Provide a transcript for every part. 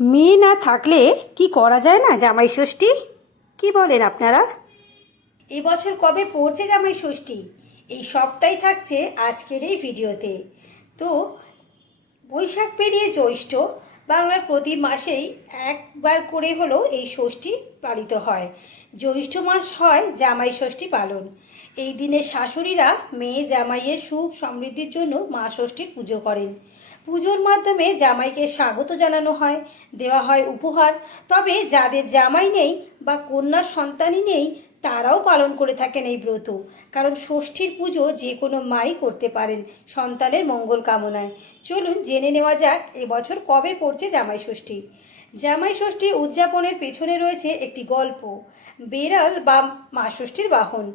মেয়ে না থাকলে কি করা যায় না, জামাই ষষ্ঠী? কি বলেন আপনারা? এবছর কবে পড়ছে জামাই ষষ্ঠী? এই সবটাই থাকছে আজকের এই ভিডিওতে। তো, বৈশাখ পেরিয়ে জ্যৈষ্ঠ, বাংলার প্রতি মাসেই একবার করে হলো এই ষষ্ঠী পালিত হয়। জ্যৈষ্ঠ মাস হয় জামাই ষষ্ঠী পালন। এই দিনে শাশুড়িরা মেয়ে জামাইয়ের সুখ সমৃদ্ধির জন্য মা ষষ্ঠীর পুজো করেন। পুজোর মাধ্যমে জামাইকে স্বাগত জানানো হয়, দেওয়া হয় উপহার। তবে যাদের জামাই নেই বা কন্যা সন্তানই নেই, তারাও পালন করে থাকেন এই ব্রত। কারণ ষষ্ঠীর পুজো যে কোনো মাই করতে পারেন সন্তানের মঙ্গল কামনায়। চলুন জেনে নেওয়া যাক এবছর কবে পড়ছে জামাই ষষ্ঠী। জামাই ষষ্ঠী উদযাপনের পেছনে রয়েছে একটি গল্প, বেড়াল বা মা ষষ্ঠীর বাহন।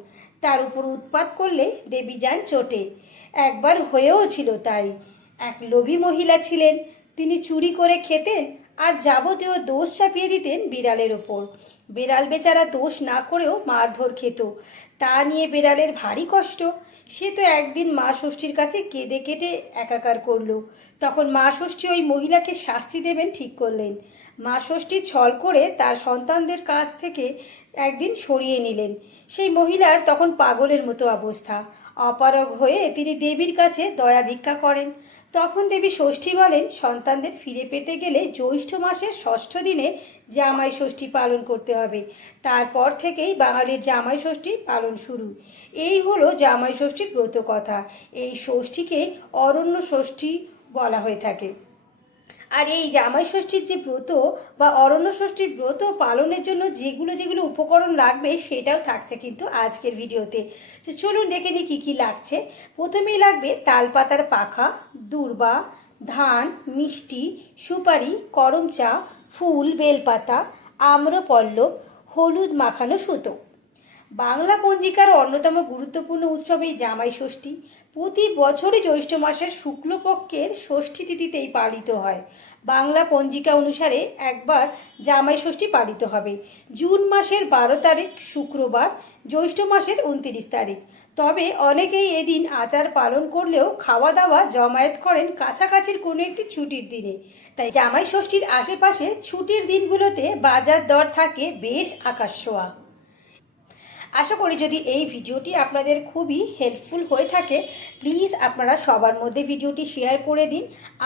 তার উপর উৎপাত করলে দেবী যান চোটে। একবার হয়েও ছিল তাই। এক লোভী মহিলা ছিলেন। তিনি চুরি করে খেতেন আর যাবতীয় দোষ চাপিয়ে দিতেন বিড়ালের ওপর। বিড়াল বেচারা দোষ না করেও মারধর খেত। তা নিয়ে বিড়ালের ভারী কষ্ট। সে তো একদিন মা ষষ্ঠীর কাছে কেঁদে কেটে একাকার করল। তখন মা ষষ্ঠী ওই মহিলাকে শাস্তি দেবেন ঠিক করলেন। মা ষষ্ঠী ছল করে তার সন্তানদের কাছ থেকে একদিন সরিয়ে নিলেন। সেই মহিলার তখন পাগলের মতো অবস্থা। অপারগ হয়ে তিনি দেবীর কাছে দয়া ভিক্ষা করেন। তখন দেবী ষষ্ঠী বলেন, সন্তানদের ফিরে পেতে গেলে জ্যৈষ্ঠ মাসের ষষ্ঠ দিনে জামাই ষষ্ঠী পালন করতে হবে। তারপর থেকেই বাঙালির জামাই ষষ্ঠী পালন শুরু। এই হলো জামাই ষষ্ঠীর ব্রত কথা। এই ষষ্ঠীকে অরণ্য ষষ্ঠী বলা হয়ে থাকে। আর এই জামাই ষষ্ঠীর যে ব্রত বা অরণ্য ষষ্ঠীর ব্রত পালনের জন্য যেগুলো যেগুলো উপকরণ লাগবে সেটাও থাকছে কিন্তু আজকের ভিডিওতে। তো চলুন দেখে নিই কী কী লাগছে। প্রথমেই লাগবে তালপাতার পাখা, দূর্বা, ধান, মিষ্টি, সুপারি করম চা ফুল, বেলপাতা আম্রপল্লব হলুদ মাখানো সুতো। বাংলা পঞ্জিকার অন্যতম গুরুত্বপূর্ণ উৎসব এই জামাই ষষ্ঠী। প্রতি বছরই জ্যৈষ্ঠ মাসের শুক্লপক্ষের ষষ্ঠী তিথিতেই পালিত হয়। বাংলা পঞ্জিকা অনুসারে একবার জামাই ষষ্ঠী পালিত হবে। জুন মাসের বারো তারিখ, শুক্রবার, জ্যৈষ্ঠ মাসের উনত্রিশ তারিখ। তবে অনেকেই এদিন আচার পালন করলেও খাওয়া দাওয়া জমায়েত করেন কাছাকাছির কোনো একটি ছুটির দিনে। তাই জামাই ষষ্ঠীর আশেপাশে ছুটির দিনগুলোতে বাজার দর থাকে বেশ আকাশ ছোঁয়া। আশা করি যদি এই ভিডিওটি আপনাদের খুবই হেল্পফুল হয়ে থাকে প্লিজ আপনারা সবার মধ্যে ভিডিওটি শেয়ার করে দিন।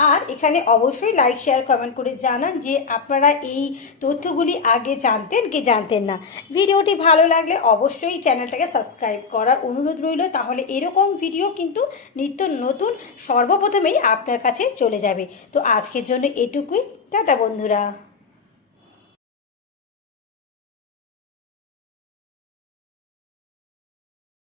আর এখানে অবশ্যই লাইক শেয়ার কমেন্ট করে জানান যে আপনারা এই তথ্যগুলি আগে জানতেন কি জানতেন না। ভিডিওটি ভালো লাগলে অবশ্যই চ্যানেলটাকে সাবস্ক্রাইব করার অনুরোধ রইল, তাহলে এরকম ভিডিও কিন্তু নিত্য নতুন সর্বপ্রথমেই আপনার কাছে চলে যাবে। তো আজকের জন্য এটুকুই। টাটা বন্ধুরা।